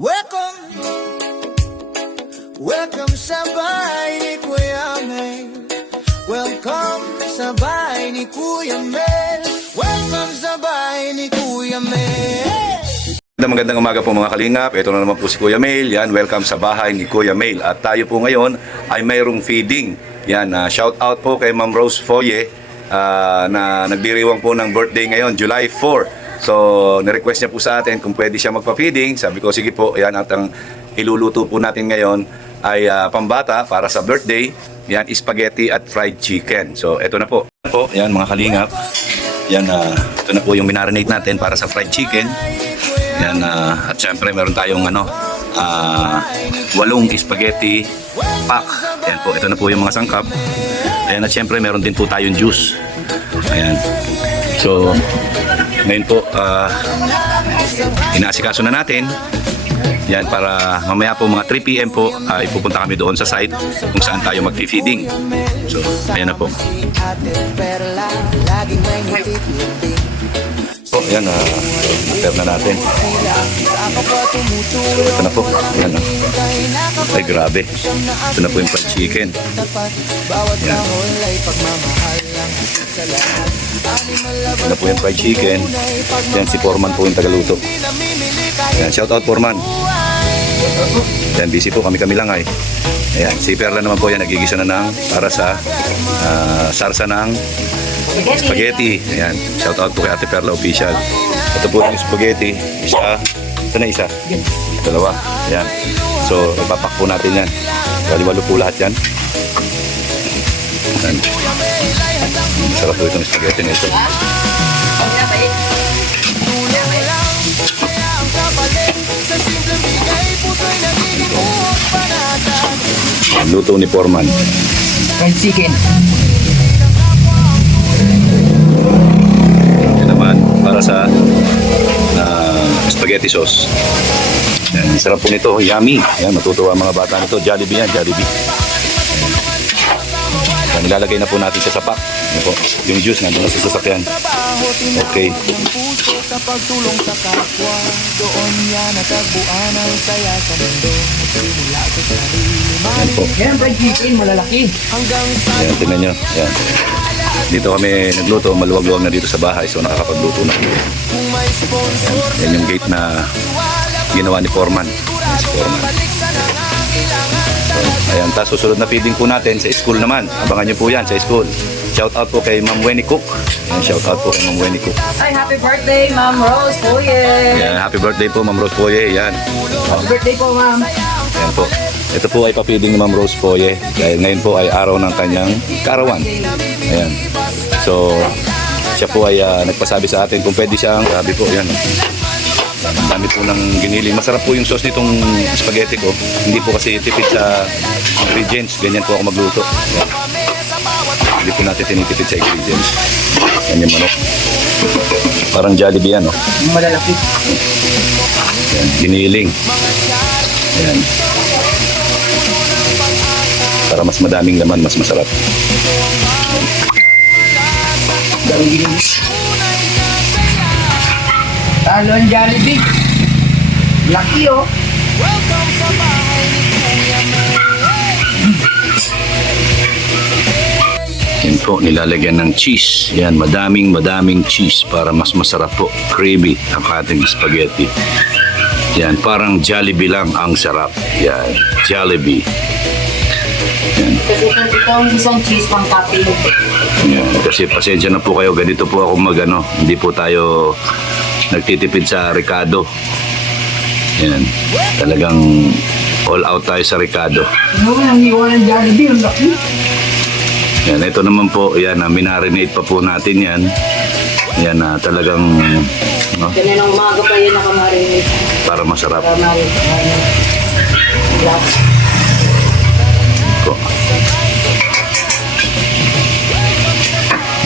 Welcome, welcome sa bahay ni Kuya Mel. Welcome sa bahay ni Kuya Mel. Welcome sa bahay ni Kuya Mel. Magandang umaga po mga kalingap. Ito na naman po si Kuya Mel. Yan, welcome sa bahay ni Kuya Mel. At tayo po ngayon ay mayroong feeding. Yan, shout out po kay Ma'am Rose Foye na nagdiriwang po ng birthday ngayon, July 4. So, nirequest niya po sa atin kung pwede siya magpa-feeding. Sabi ko, sige po, yan, at ang iluluto po natin ngayon ay pambata para sa birthday. Yan, spaghetti at fried chicken. So, ito na po. Yan, mga kalingap. Yan, ito na po yung minarinate natin para sa fried chicken. Yan, at syempre meron tayong 8 spaghetti pack. Yan po, ito na po yung mga sangkap. Ayan, at syempre meron din po tayong juice. Ayan. So, ngayon po, inaasikaso na natin. Yan, para mamaya po mga 3 PM po, ipupunta kami doon sa site kung saan tayo mag-feeding. So, ayan na po. So, ayan, prepare na natin. Ito na po. Ayan, ay, grabe. Ito na po yung fried chicken. Ayan. Ito na po yung fried chicken. Ayan, si Foreman po yung tagaluto. Ayan, shout out Foreman. Ayan, busy po, kami lang ay. Ayan, si Perla naman po yan, nagigisa na ng para sa sarsa ng spaghetti. Ayan, shout out po kay Ate Perla Official. Ito po yung spaghetti. Isa. Ito na isa. Dalawa. Ayan. So, ipapak po natin yan. Wali-walo po lahat yan. Ayan. Sarap po itong spaghetti nito. Luto ni Foreman. Fried chicken. Ito naman para sa spaghetti sauce. Yan, sarap po nito, yummy. Yan, matutuwa ang mga bata nito. Jollibee yan, Jollibee. Yan, nilalagay na po natin siya sa pack. Yan po, yung juice nandun na sa sasakyan. Okay. Sa pagtulong sa kapwa, doon yan natagbuan ang saya sa mundo. Simula sa sarili, Yan po. Yan, fried chicken, malalaki. hanggang sa Yan, tingnan nyo. Yan. Dito kami nagluto, maluwag-luwag na dito sa bahay. So nakakapagluto na. kung may sponsor. Yan yung gate na ginawa ni Foreman. Yan si Foreman. Balik sa nangangailangan. So, ayan, tapos susunod na feeding po natin sa school naman. Abangan nyo po yan sa school. Shout out po kay Ma'am Wenny Cook. Yan, shout out po kay Ma'am Wenny Cook. Ay, happy birthday, Ma'am Rose Foye. Yan, happy birthday po Ma'am Rose Foye. Yan. Happy birthday po, Ma'am. Yan po. Ito po ay pa-feeding ni Ma'am Rose Foye. Dahil ngayon po ay araw ng kanyang kaarawan. Ayan. So, siya po ay nagpasabi sa atin kung pwede siyang, sabi po, yan. Ang dami po ng giniling. Masarap po yung sauce nitong spaghetti ko. Hindi po kasi tipid sa ingredients. Ganyan po ako magluto. Yan. Hindi po natin tinitipid sa ingredients. Yan yung manok. Parang Jollibee yan, no? Malalaki. Yan. Giniling. Yan. Para mas madaming laman, mas masarap. Daming ginilis. Talo ang Jollibee. Laki, oh. Welcome sa bahay ni Kuya Mel. Yan po, nilalagyan ng cheese. Yan, madaming cheese para mas masarap po. Creamy ang ating spaghetti. Yan, parang Jollibee lang ang sarap. Yan, Jollibee. Yan. Kasi ito ang isang cheese pang topping. Yan. Kasi pasensya na po kayo, ganito po ako hindi po tayo nagtitipid sa Ricardo. Yan, talagang all out tayo sa Ricardo. Ano ba ang iwan ng Jollibee? Ang laki. Yan, ito naman po, yan, minarinate pa po natin yan. Yan, talagang, no, Ganyan ang umaga pa yun nakamarinate. para masarap. Po.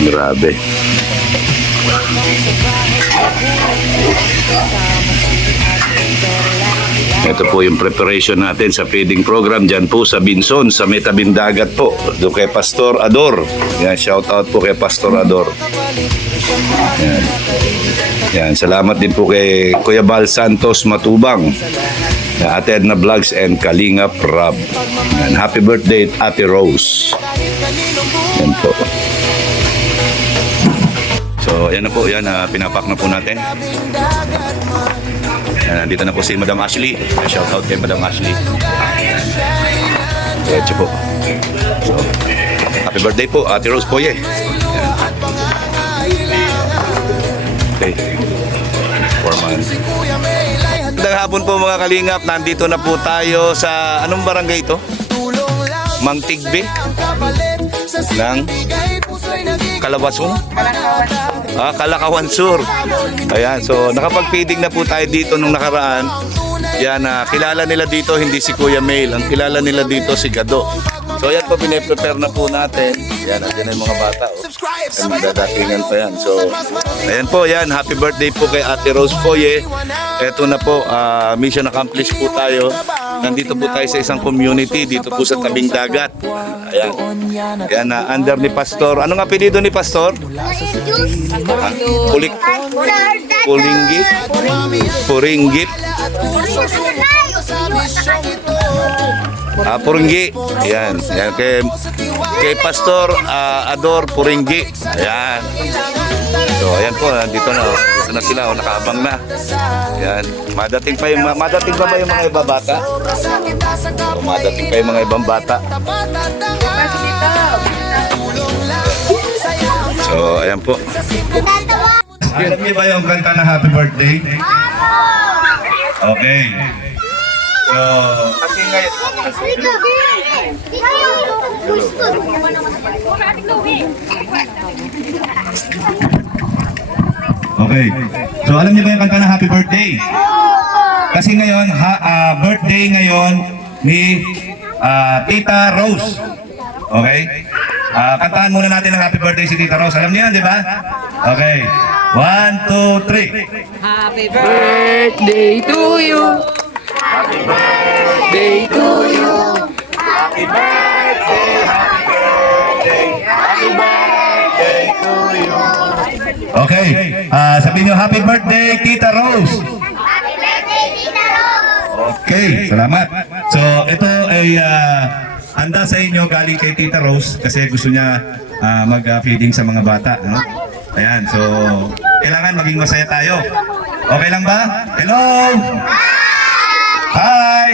Grabe. Ito po yung preparation natin sa feeding program dyan po sa Binson, sa Metabindagat po. Doon kay Pastor Ador. Yan, shout out po kay Pastor Ador. Yan. Yan, salamat din po kay Kuya Bal Santos Matubang. Ate Edna Vlogs and Kalingap Rob. Yan, happy birthday Ate Rose. Yan po. So, yan na po. Yan, pinapak na po natin. Yan, nandito na po si Madam Ashley. Shout out kay Madam Ashley. Diretso po. So, happy birthday po, Ate Rose Poye. Yan. Okay. 4 months. Magandang hapon po mga kalingap. Nandito na po tayo sa anong barangay ito? Mangtigbe ng Kalabasong? Kalakawan Sur. Ayan, so nakapag-feeding na po tayo dito nung nakaraan. Yan, kilala nila dito hindi si Kuya Mail. Ang kilala nila dito si Gado. So yan po, pinaprepare na po natin. Yan, andyan yung mga bata. Yan, madadatingan pa yan. So, ayan po, yan. Happy birthday po kay Ate Rose Foye. Eto na po, mission accomplished po tayo. Nandito po tayo sa isang community dito po sa tabing dagat. Ayan. Yan, under ni Pastor. Anong apelido ni Pastor? Pulinggit? Puringgit? Puringgi. Ayan. Ayan. Kay Pastor Ador Puringgi. Ayan. So, ayan po. Dito na sila. Nakaabang na. Ayan. Madating pa ba yung mga ibang bata? So, madating pa yung mga ibang bata. So, ayan po. Alam niyo ba yung kanta na Happy Birthday? Okay. So, kasi ngayon, okay. So, alam niyo ba yung kanta na Happy Birthday? Kasi ngayon, birthday ngayon ni Tita Rose. Okay? Kantahan muna natin ang Happy Birthday si Tita Rose. Alam niyo yan, di ba? Okay. 1, 2, 3. Happy birthday to you. Happy birthday to you. Happy birthday, happy birthday, happy birthday to you. Okay, sabihin niyo happy birthday Tita Rose. Happy birthday, Tita Rose! Okay, salamat. So ito ay handa sa inyo galing kay Tita Rose kasi gusto niya mag-feeding sa mga bata, no? Ayan, so kailangan maging masaya tayo. Okay lang ba? Hello! Hi!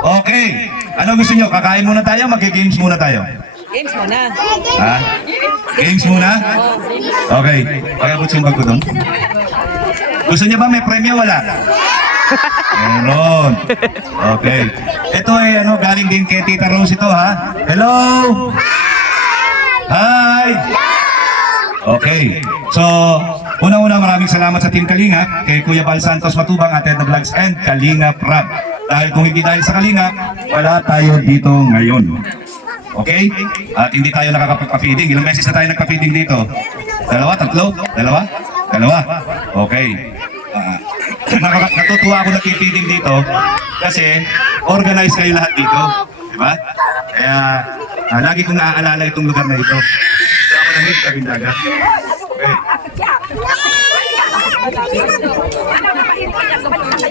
Okay. Ano gusto niyo? Kakain muna tayo? Mag-games muna tayo? Games mo na. Ha? Games muna? Okay. Pakabot yung bag ko doon. Gusto niya ba may premyo? Wala? Meron. Okay. Ito ay galing din kay Tita Rose ito, ha? Hello! Hi! Okay. So, unang-una maraming salamat sa Team Kalingap, kay Kuya Bal Santos Matubang, Ate Edna Vlogs and Kalingap Rob. Dahil kung hindi dahil sa Kalingap, wala tayo dito ngayon. Okay? At hindi tayo nakakapag-feeding. Ilang beses na tayo nagpa-feeding dito? Dalawa? Tatlo? Dalawa? Dalawa? Okay. Natutuwa ako nag-feeding dito kasi organized kayo lahat dito. Diba? Kaya lagi kong naaalala itong lugar na ito. Kaya ako namin sa tabing dagat. Okay.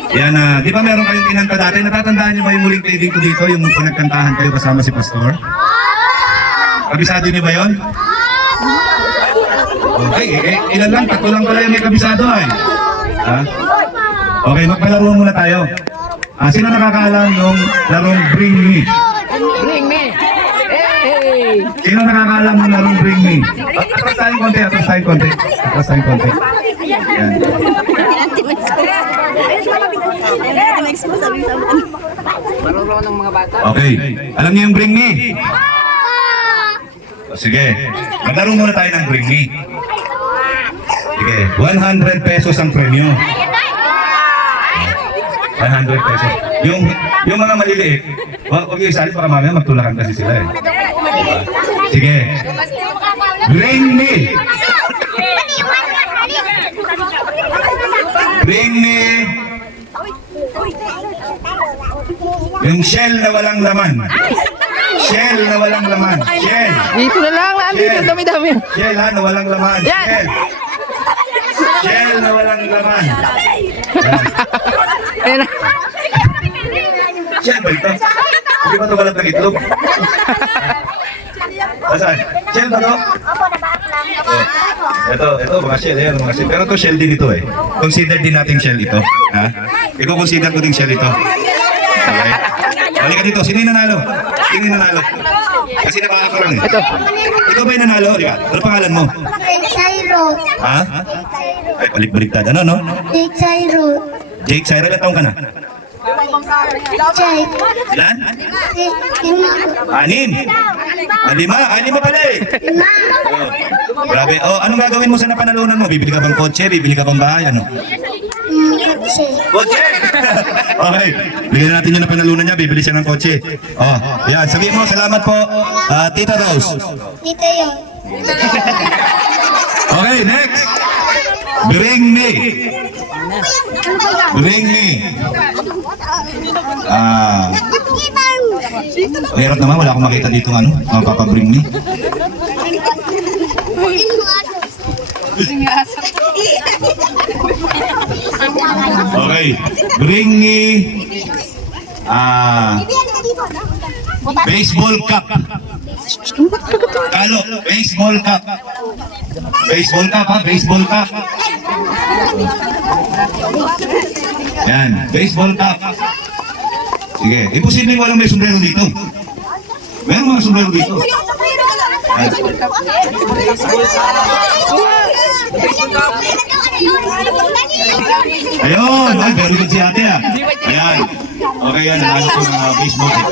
Yan, di ba meron kayong kinanta dati? Natatandaan niyo ba yung muling feeding ko dito? Yung pinagkantahan kayo kasama si Pastor? Kabisado niyo ba yun? Okay, ilan lang? Tatlo lang pala yung may kabisado ay. Ha? Okay, magpalaro muna tayo. Sino nakakaalam ng larong Bring Me? Bring me. Hey! Sino nakakaalam ng larong Bring Me? Atras tayong konti, atras tayong konti. Atras tayong konti. Yan. Marunong ng mga bata. Okay, alam niyo yung Bring Me? Sige, maglaro muna tayo ng Bring Me. Sige, 100 pesos ang premyo. 100 pesos. Yung mga maliliit, huwag yung isali baka mamaya magtulakan kasi sila eh. Sige. Bring me. Bring me. Yung shell na walang laman. Shell na walang laman. Shell. Dito na lang, nandito ang dami-dami. Shell ha, na walang laman. Yan. Shell. Shell na walang laman. Ayan na. Shell ba ito? Hindi ba ito balat ng itlog? Asan? Shell ba ito? Ito, mga shell. Ayan, mga shell. Pero ito shell din ito eh. Consider din natin shell ito. Ha? Iko-consider ko din shell ito. Okay? Halika dito. Sino yung nanalo? Sino yung nanalo? Kasi napakakarang eh. Ikaw ba yung nanalo? Halika. Ano pangalan mo? Cairo. Ha? Ay, balik-baliktad. Ano, no? Cairo. Jake, Cyril, ilang taong ka na? Jake. Ilan? Lima. Anim. Lima pala eh. Grabe. Oh, anong gagawin mo sa napanalunan mo? Bibili ka bang kotse? Bibili ka bang bahay? Ano? Kotse. Kotse! Okay. Bigyan natin yung napanalunan niya. Bibili siya ng kotse. Oh, yan. Sabihin mo, salamat po, Tita Rose. Dito yun. Okay, next. Bring me. Bring me. Hirap naman. Wala akong makita dito ano. Mapapabring me. Okay. Bring me baseball cap. Kalo, baseball cap. Baseball cap ha, baseball cap. Yan, baseball cap. Sige, imposible walang may sombrero dito. Meron mga sombrero dito. Ayun, ay, very good si ate ah. Ayan. Okay yan, nanalo ko ng baseball cap.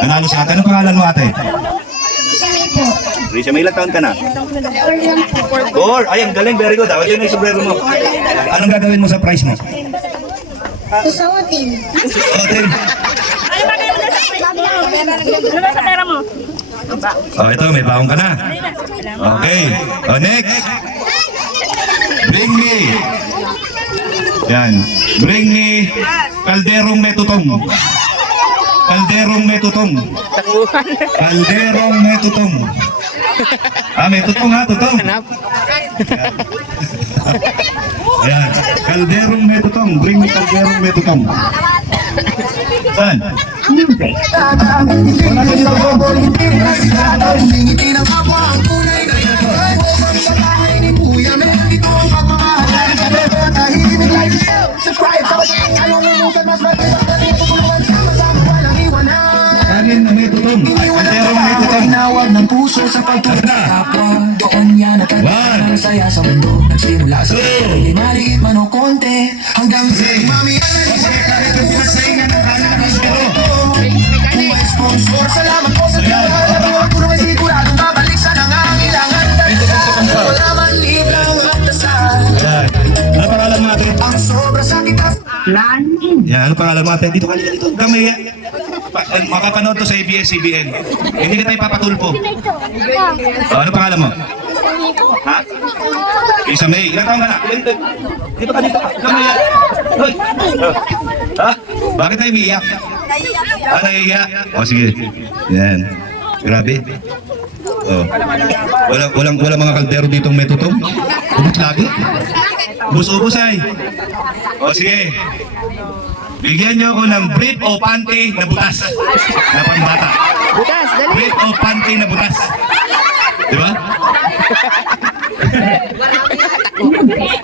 Nanalo si ate. Anong pangalan mo ate? Risha, may ilang taon ka na? 4. Ay, ang galing, very good. Awal yun yung sombrero mo. Anong gagawin mo sa prize mo? Susuotin. Hotel. Oh, ito, may baong ka na. Okay. Oh, next. Bring me. Yan. Bring me kalderong may tutong. Kalderong may tutong. Kalderong may tutong. May tutong ha, tutong. Yan. Kalderong may tutong. Bring me kalderong may tutong. Saan? Wala ka dito po. Humingiti ng kapwa ang tunay na yan. Sa bahay ni Kuya Mel, ito ang pagmamahal. Tahimik like you. Subscribe sa balik. Anong lumusan mas matibag na rin. Tutulungan sama-sama walang iwanan. Kanin na may tutong. Kalderong may tutong. Tinawag ng puso sa pagtutulong kapwa. Doon yan natagpuan ang saya sa mundo. Nagsimula sa hindi maliit man o konti. Hanggang sa mami ang sponsor, salamat po sa tiwala. Bawat puro ay siguradong babalik sa nangangailangan. Wala man liit lang at dasal. Ano pangalan mo ate? Ang sobra sa titas. Yan, ano pangalan mo ate? Dito ka dito. Kami makapanood to sa ABS-CBN. Hindi na tayo papatulpo. Ano pangalan mo? Ha? Isa May. Ilang taon ka na? Dito ka dito. Kami Hoy! Ha? Bakit tayo umiiyak? Naiiyak? O sige. Yan. Grabe. Oh. Walang mga kaldero ditong may tutong. Ubus lagi. Ubus ay. O sige. Bigyan niyo ako ng brief o panty na butas. Na pambata. Bukas, dali. Brief o panty na butas. Di ba?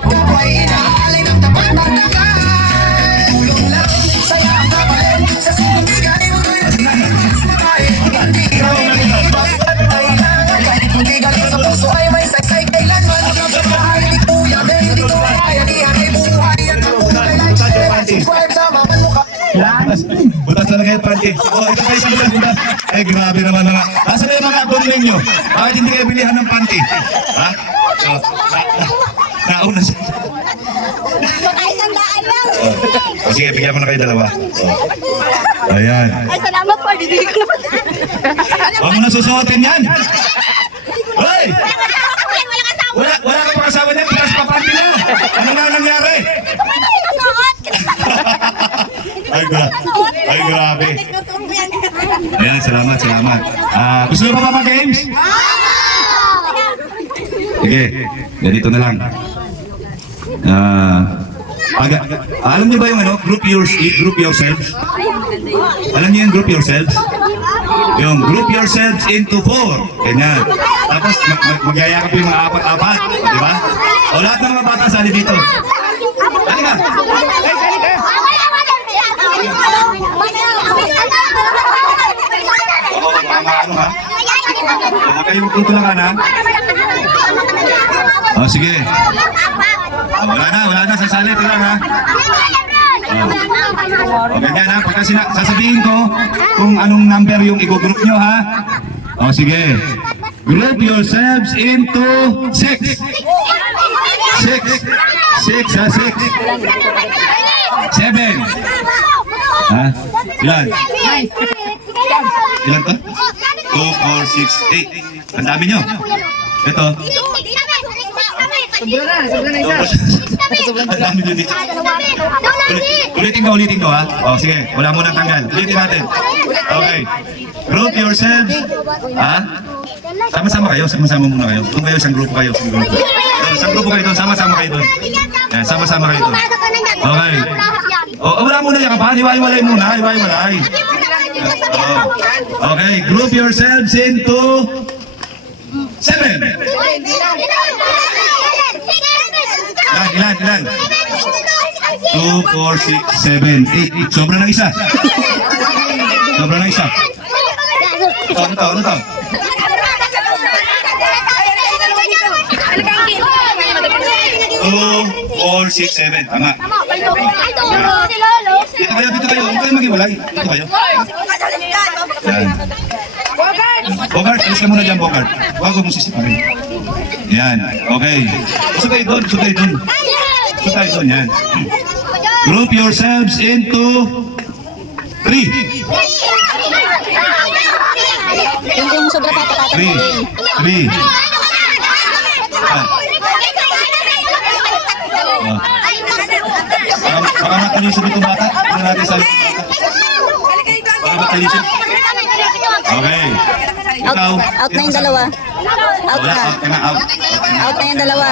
Kapwa'y inaalay ng tapat ng tagay. Tulong lang, saya ang kapalit. Sa sumibigay mo rin. Kahit hindi galing sa puso ay may saysay kailanman. Sa bahay ni Kuya Mel, dito kaya ni Hanay buhay. At ang buhay like, share, at subscribe sa mga mukha. Butas talaga yung panty. Oh, ito kayo sa butas. Ay, grabe naman mga. Asan na yung mga abon ninyo? Bakit hindi kayo bilihan ng panty? Ha? So, nauna siya. Ay, sandaan lang. O sige, bigyan ko na kayo dalawa. Ayan. Ay, salamat po. Hindi ko naman. Huwag mo na susuotin yan. Hoy! Walang asawa. Wala ka pang asawa niyan. Pinas pa panty na. Ano na nangyari? Paano sinasuot? Ay, grabe. Ayan, salamat. Gusto nyo pa mag-games? Sige, ganito na lang. Alam niyo ba yung ano, group yourselves? Alam niyo yung group yourselves? Yung group yourselves into 4. Ganyan. Tapos magyayakap yung mga apat-apat. Di ba? O lahat ng mga bata sali dito. Halika. Guys, halika. Ano ha? Huwag kayong tutulakan ha? O sige. Wala na, sasali. Tingnan ha? O ganyan ha, pagka sasabihin ko kung anong number yung i-group nyo ha. O sige. Group yourselves into 6. 6 ha, 6. 7. Ha? Ilan? Ilan to? 2, 4, 6, 8. Ang dami nyo. Ito. Sobra na isa. Ang dami nyo dito. Ulitin ko ha. O sige, wala mo nang tanggal. Ulitin natin. Okay. Group yourselves. Ha? Sama-sama muna kayo. Kung kayo, isang grupo kayo. Isang grupo kayo doon, sama-sama kayo doon. Yan, sama-sama kayo doon. Okay. Wala muna yan pa. Hiwa-hiwalay muna. Hiwa-hiwalay. Okay, group yourselves into 7. Ilan? 2, 4, 6, 7, 8. Sobra ng isa. Ano to? 2, 4, 6, 7. Tama. Dito kayo. Huwag kayo mag-iwalay. Dito kayo. Yan. Bogart, alis ka muna dyan, Bogart. Huwag mo sisiparin. Yan. Okay. Gusto kayo doon. Yan. Group yourselves into 3. Yung sobra papatatan. 3. Baka matalisip itong bata. Ano natin sa baka matalisip. Okay. Ikaw. Out na yung dalawa. Out Wala, na. out. Out na yung dalawa.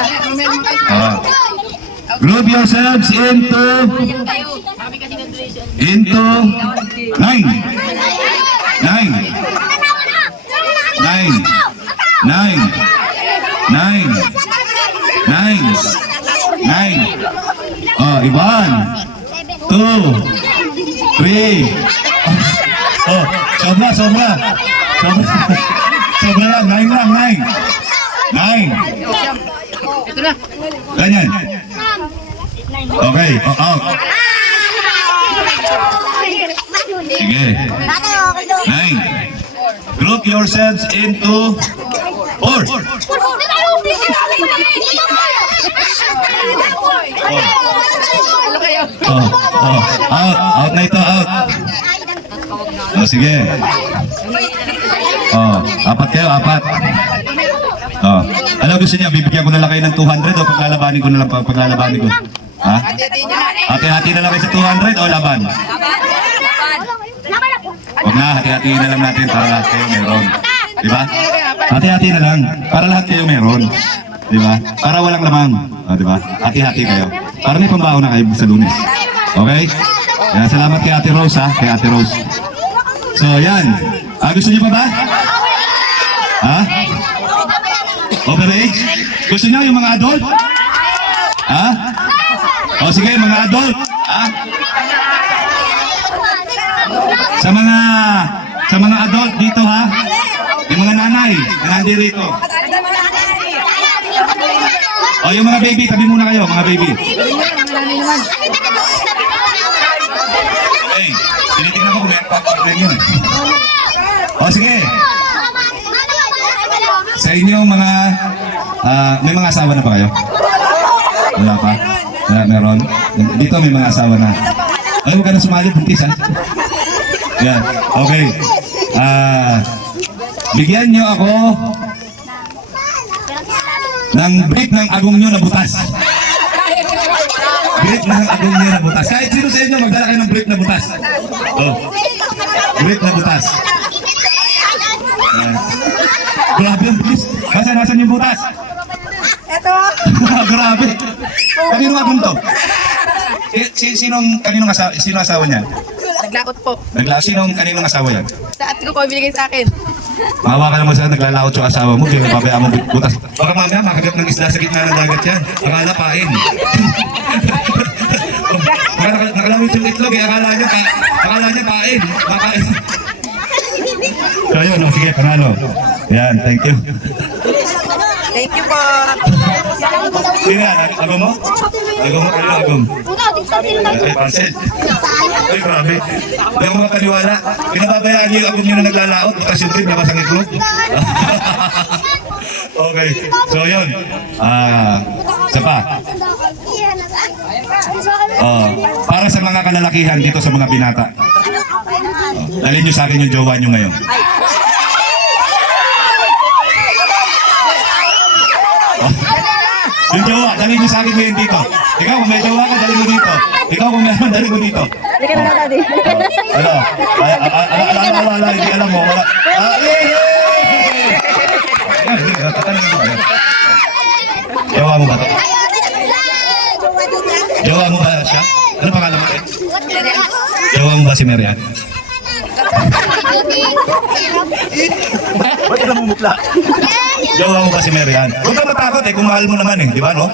Group yourselves into 9. 9. Oh, Ivan. 2, 3. Oh, sobra. Sobra lang, 9. Ito na. Ganyan. Okay, out. Sige. 9. Group yourselves into 4. Out na ito, out. Sige. Apat kayo. Ano gusto niya? Bibigyan ko na lang kayo ng 200 o paglalabanin ko? Ha? Hati-hati na lang kayo sa 200 o laban? Huwag na, hati-hatiin na lang natin para lahat kayo meron. Diba? Hati-hati na lang para lahat kayo meron. Diba? Para walang lamang. Diba? Hati-hati kayo. Para may pambaon na kayo sa Lunes. Okay? Yan, salamat kay Ate Rose ha. Kay Ate Rose. So yan. Gusto niyo pa ba? Ha? Overage? Gusto niyo yung mga adult? Ha? O sige, mga adult. Ha? Sa mga adult dito ha. Yung mga nanay na nandirito. O yung mga baby, tabi muna kayo, mga baby. Okay, tinitingnan ko kung meron pa ako yun. O sige. Sa inyo mga, may mga asawa na ba kayo? Wala pa? Meron? Dito may mga asawa na. Ay, huwag ka na sumali, buntis ha? Yan, okay. Bigyan nyo ako ng brief ng agong nyo na butas. Brief ng agong nyo na butas. Kahit sino sa inyo, magdala kayo ng brief na butas. Oh, brief na butas. Grabe yung butas. Nasaan yung butas? Ito. Grabe. Kanino agong to? Sino asawa niyan? Naglakot po. Kaninong asawa yan? Sa ate ko po, binigay sa akin. Mawa ka naman sa naglalakot yung asawa mo, kaya pabayaan mo butas. Baka mamaya makagat ng isda sa gitna ng dagat yan. Akala pain. Baka nakalamit yung itlog, akala niya pain. Makain. So yun, sige, panalo. Yan, thank you. Thank you po. Sino yan? Agom mo? Agom. Ay, Marcel. Ay, grabe. Hindi ako makapaniwala. Pinababayaan niyo yung agom niyo na naglalaot. Butas yung trip, labas ang itlog. Okay. So, yun. Isa pa. Para sa mga kalalakihan dito sa mga binata. Dalhin niyo sa akin yung jowa niyo ngayon. Yung jowa, dalhin niyo sa akin ngayon dito. Ikaw, kung may jowa ka, dalhin mo dito. Ikaw, kung meron, dalhin mo dito. Hindi ka na daddy. Ano? Wala, hindi alam mo. Wala. Tatanungin mo. Jowa mo ba to? Jowa mo ba siya? Ano pangalan mo? Jowa mo ba si Marian? Ba't ka namumutla? Jowa mo ba si Marian? Huwag ka matakot kung mahal mo naman di ba no?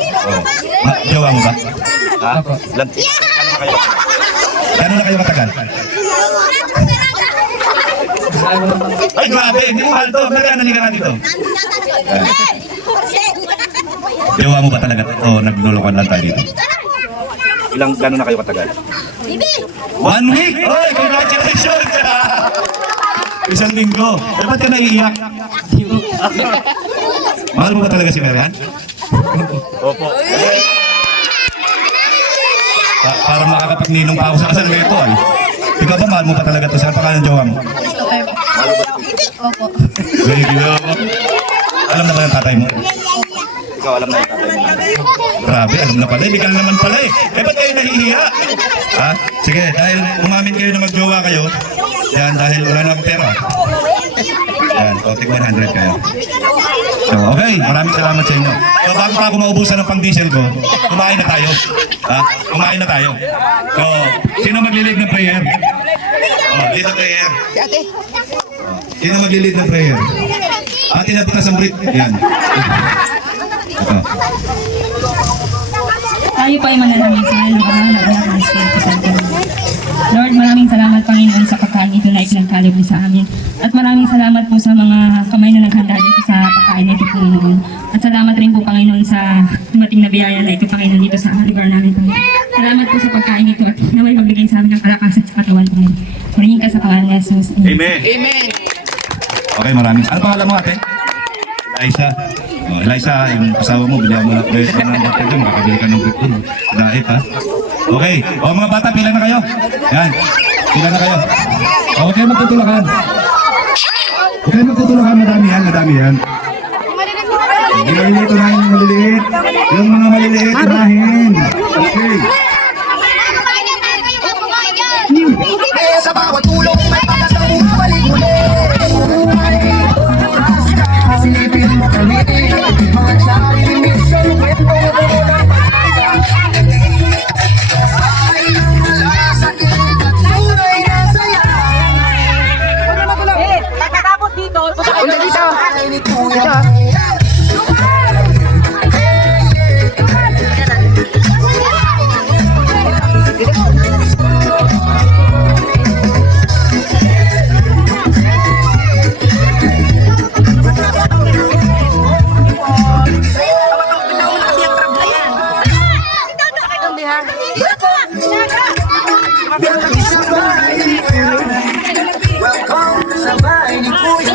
Jowa mo ba? Ha? Gano'n na kayo katagal? Ay grabe, hindi mo mahal to. Nagkakanan ka na dito. Jowa mo ba talaga? Naglulukan lang tayo dito. Gano'n na kayo katagal? 1 week! Oy, congratulations! Isang linggo. Ba't ka naiiyak? Mahal mo ba talaga si Marian? Opo. Para makakapagninong pa ako sa kasal nito ay. Ikaw ba, mahal mo pa talaga ito? Saan pangalan jowa mo? Opo. Very good. Alam na ba ng tatay mo? Ikaw alam na ng tatay mo? Grabe, alam na pala. Legal naman pala ba't kayo nahihiya? Ha? Sige, dahil umamin kayo na magjowa kayo, yan, dahil wala na akong pera. Yan, tig 100 kayo. So, okay, maraming salamat sa inyo. So, bago pa ako maubusan ng pang-diesel ko, kumain na tayo. Ha? Kumain na tayo. So, sino maglilid ng prayer? Lead the prayer. Ate. Sino maglilid ng prayer? Ate na butas ang brief. Yan. Tayo po ay manalangin sa halong Ama ng Anak ng Espiritu Santo. Lord, maraming salamat Panginoon sa pagkain ito na ipinagkaloob niyo sa amin. At maraming salamat po sa mga kamay na naghanda dito sa pagkain na ito Panginoon. At salamat rin po Panginoon sa dumating na biyaya na ito Panginoon dito sa lugar namin Panginoon. Salamat po sa pagkain ito at naway magbigay sa amin ng kalakasan sa katawan Panginoon. Maraming ka sa pangalan ni Jesus. Amen. Amen. Okay, maraming. Ano pangalan mo ate? Eliza. Eliza, yung asawa mo, bilhan mo na pwede ka ng bata dyan, makakabili ka ng brief dun. Dahil ha? Okay. Mga bata, pila na kayo. Yan. Pila na kayo. Huwag kayo magtutulakan. Huwag kayo magtutulakan. Madami yan. Yung maliliit, unahin yung maliliit. Yung mga maliliit, unahin. Okay. Kaya sa bawat tulong may patas na bumabalik muli. Silipin mo kami, mga tsari mission, kwento mo ng pag-asa. Ay, ang malasakit at tunay na saya. Pagkatapos dito, punta dito. Ay, ni Kuya. Welcome sa bahay ni Kuya.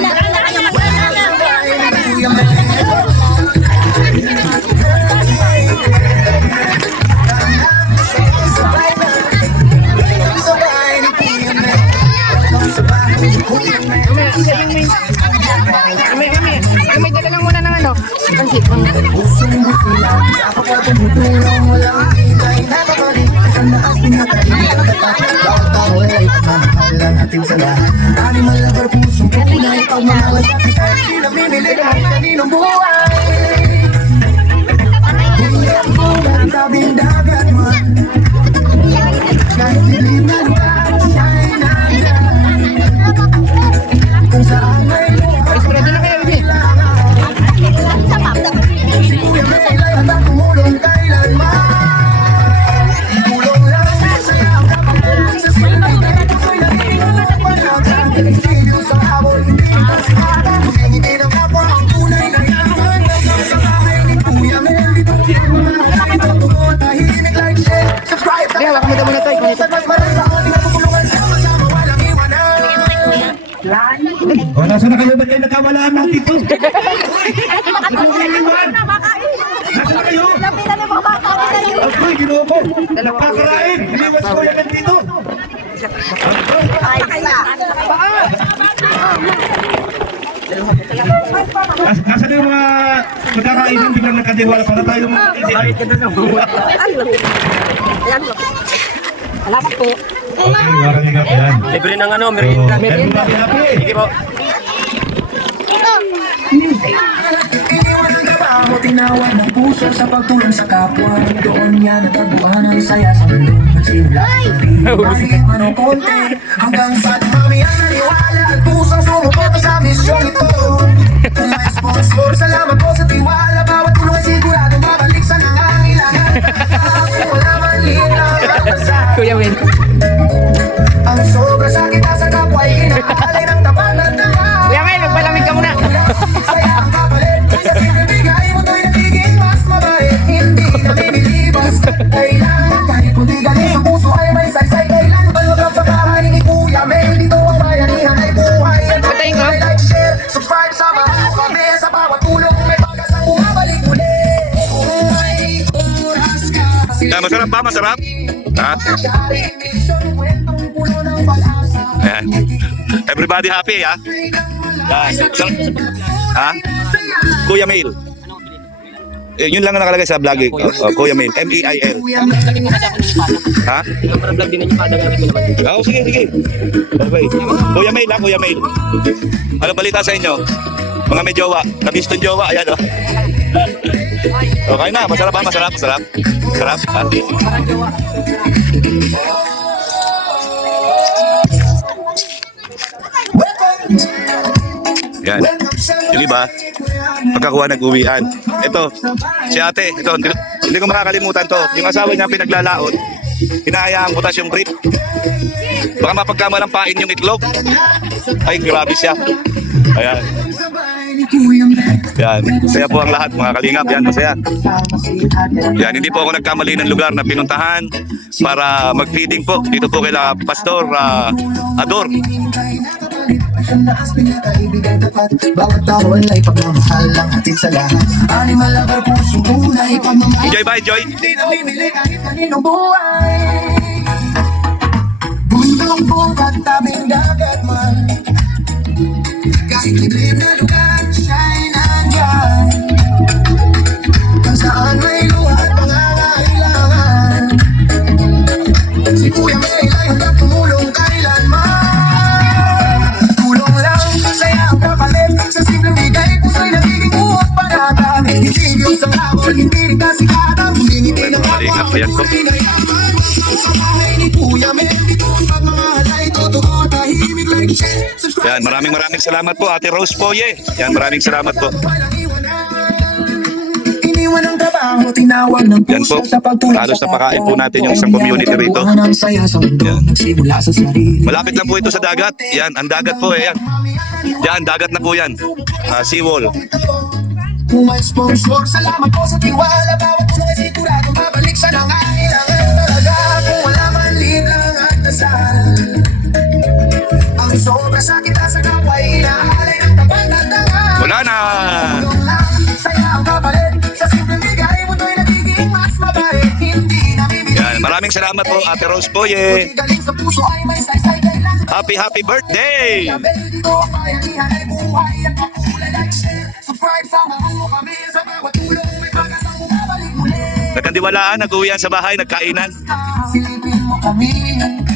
May dala lang muna ng ano. Pusong butila, ako pa tumutulong, walang hintay, nakabalik, tanaas pinakain, bawat tao ay pagmamahalan natin sa lahat. Animal lover, pusong tunay, pagmamahal sa kita, di namimili kahit kaninong buhay. Buhay ang bulan, tabing dagat man, Kahit dilim na lugar, shine ang light. Kung saan may lugar, si Kuya Mel ay handang tumulong kailanman. Tulong lang saya ang kapatid sa silbi. Ako'y nagiging panatag. Sa habol, hindi ka sikata. Ngiti ng kapwa ang tunay na yaman. Sa bahay ni Kuya Mel, dito tumo, tahimik like shit. Subscribe sa mas marami pa kami natutulungan. Sama-sama walang iwanan. O, nasa na kayo? Ba't kayo nagkawalaan ng dito? Nasa na kayo? Ako'y ginoo ko. Pakarain. Iniwas ko yan nandito. Nasa na yung mga magkakainan biglang nagkatiwala para tayo mga Okay, maraming nga yan. Libre ng ano, merienda. Sige po. Iniwan ang trabaho, tinawag ng puso sa pagtulong sa kapwa. Doon niya natagpuan ang saya sa mundo. Nagsimula sa sarili, kahit man o konti. Hanggang sa dumami ang naniwala at pusong sumuporta sa misyon ito. Kung may sponsor, salamat po sa tiwala. Bawat tulong ay sigurado babalik sa nangangailangan. Kung wala man linang kapasal. Kuya Will. Ang sobra sa kita sa kapwa ay inaalay ng tapat at tawa. Kuya Will, magpalamig ka muna. Saya ang kapalit. Sa sinabigay mo to'y nagiging mas mabait. Hindi namimilibas. Kailangan kahit puti galing sa puso ay may saysay. Kailangan balagap sa bahay ni Kuya Mel. Dito ang bayanihan ay buhay. Patayin ko. Like, share, subscribe sa mga kami. Sa bawat tulong may pag-asang bumabalik ulit. Kung may oras ka. Masarap ba? Masarap? Ha? Ayan. Everybody happy, ha? Yan. Ha? Kuya Mail. Yun lang ang nakalagay sa vlog. Kuya Mail. M-E-I-L. Ha? Vlog din ninyo, padagamit mo naman. Oo, sige, sige. Okay. Kuya Mail, ha? Kuya Mail. Ano balita sa inyo? Mga may jowa. Nabiston jowa. Ayan, oh. Okay na. Masarap ba? Masarap? Masarap? Masarap? Ha? Yan. Yung iba, pagkakuha nag-uwian. Ito, si ate, ito, hindi ko makakalimutan to. Yung asawa niya pinaglalaot, hinahayaan butas yung brief. Baka mapagkamalampain yung itlog. Ay, grabe siya. Ayan. Yan, masaya po ang lahat mga kalingap. Yan, masaya. Yan, hindi po ako nagkamali ng lugar na pinuntahan para mag-feeding po. Dito po kila Pastor Ador. Bawat tao ay pagmamahal ang hatid sa lahat. Animal lover, puso tunay, pagmamahal. Enjoy ba? Enjoy? Hindi namimili kahit kaninong buhay. Bundong bukat, tabing dagat man. Kahit liblib na lugar, shine and shine. Kung saan may luha at pangangailangan. Si Kuya Mel ay handang tumulong kailanman. Tulong lang, saya ang kapalit. Sa simpleng bigay, puso'y nagiging buhat panatag. Hindi yung sa habol, hindi rin kasi katang. Humingiti ng kapwa, Ayan po. sa bahay ni Kuya Mel. Dito ang pagmamahal ay totoo, tahimik like shit. Subscribe Yan, maraming salamat po Ate Rose Poye. Yan, maraming salamat po. Iniwan ang trabaho, tinawag ng Yan po. puso sa pagtulong Halos sa napakain kapwa. po natin yung isang community rito. Doon ang saya sa mundo, Yan. nagsimula sa sarili. Malapit lang po ito sa dagat. Yan, ang dagat po eh. Yan. Yan, dagat na po yan. Seawall. Kung may sponsor, salamat po sa tiwala. Bawat tulong ay sigurado babalik sa nangangailangan talaga. Kung wala man linang at dasal. Ang sobra sa kita sa kapwa ay inaalay ng tapat at tangan. Wala na. Tulong lang, saya ang kapalit. Sa simpleng bigay mo to'y nagiging mas mabait. Hindi namimili. Yan, maraming salamat po Ate Rose Poye. Galing sa puso ay may saysay kailangan. Happy birthday! Dito ang bayanihan ay buhay at makulay like share. Subscribe sa mga kami sa bawat tulong may pag-asang bumabalik muli. Nagkandiwalaan, nag-uwian sa bahay, nagkainan. Silipin mo kami,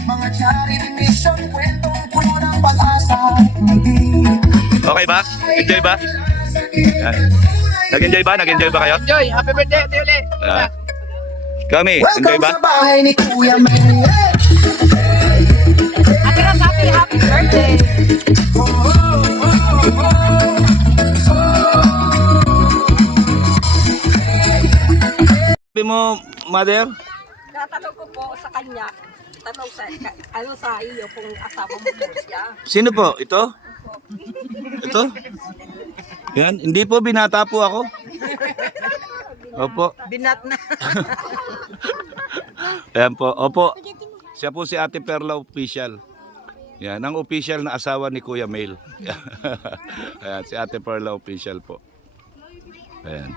mga charity mission, kwentong puno ng pag-asa. Hindi Okay ba? Enjoy ba? Yan. Nag-enjoy ba? Nag-enjoy ba kayo? Joy, happy birthday, Ate Uli. Kami, enjoy welcome ba? sa bahay ni Kuya Mel. mother? Tatanong ko po sa kanya, tanong sa iyo kung asawa mo po siya. Sino po? Ito? Ito? Yan, hindi po, binata po ako. Opo. Binat na. Ayan po, opo. Siya po si Ate Perla Official. Yan, ang official na asawa ni Kuya Mail. Ayan, si Ate Perla Official po. Ayan.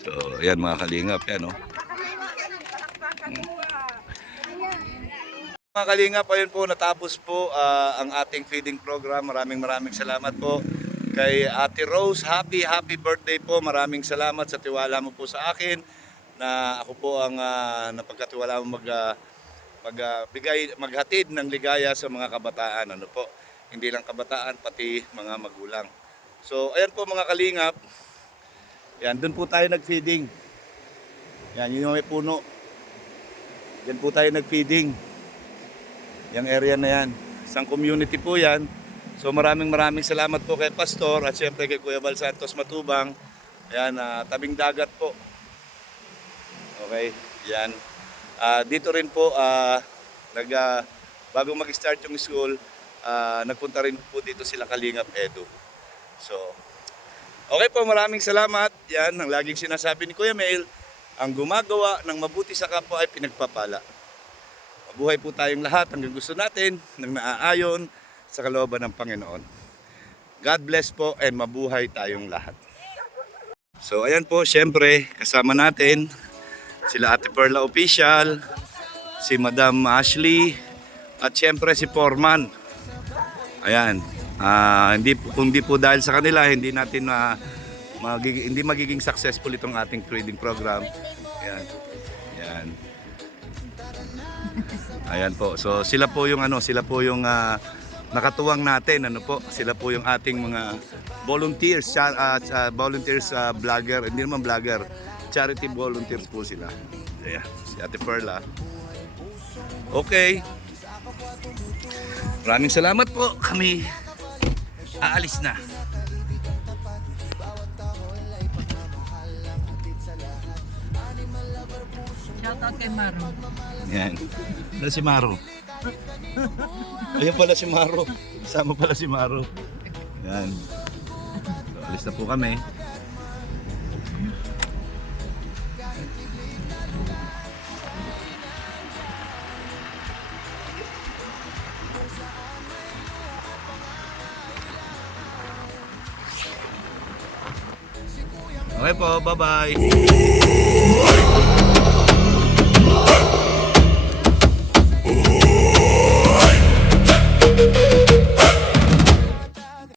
So, ayan mga kalingap, yan oh. Mga kalingap, ayun po, natapos po ang ating feeding program. Maraming salamat po kay Ate Rose. Happy birthday po. Maraming salamat sa tiwala mo po sa akin na ako po ang napagkatiwala mo maghatid ng ligaya sa mga kabataan. Ano po? Hindi lang kabataan, pati mga magulang. So, ayan po mga kalingap. Yan, doon po tayo nag-feeding. Yan, yun yung may puno. Yan po tayo nag-feeding. Yung area na yan. Isang community po yan. So maraming salamat po kay Pastor at syempre kay Kuya Bal Santos Matubang. Ayan, tabing dagat po. Okay, yan. Dito rin po, bago mag-start yung school, nagpunta rin po dito sila Kalingap Edu. So, okay po, maraming salamat. Yan, ang laging sinasabi ni Kuya Mail, ang gumagawa ng mabuti sa kapwa ay pinagpapala. Mabuhay po tayong lahat hanggang gusto natin ng naaayon sa kalooban ng Panginoon. God bless po and mabuhay tayong lahat. So ayan po, syempre kasama natin sila Ate Perla Official, si Madam Ashley at syempre si Foreman. Ayan, kung di po dahil sa kanila hindi natin hindi magiging successful itong ating trading program. Ayan. Ayan. Ayan po. So sila po yung nakatuwang natin, sila po yung ating mga volunteers, vlogger, hindi naman vlogger, charity volunteers po sila. Ayan, si Ate Perla. Okay. Maraming salamat po. Kami aalis na. Shoutout kay Maro. Yan. Wala si Maro. Ayun pala si Maro. Kasama pala si Maro. Yan. So, alis na po kami. Okay po, bye-bye.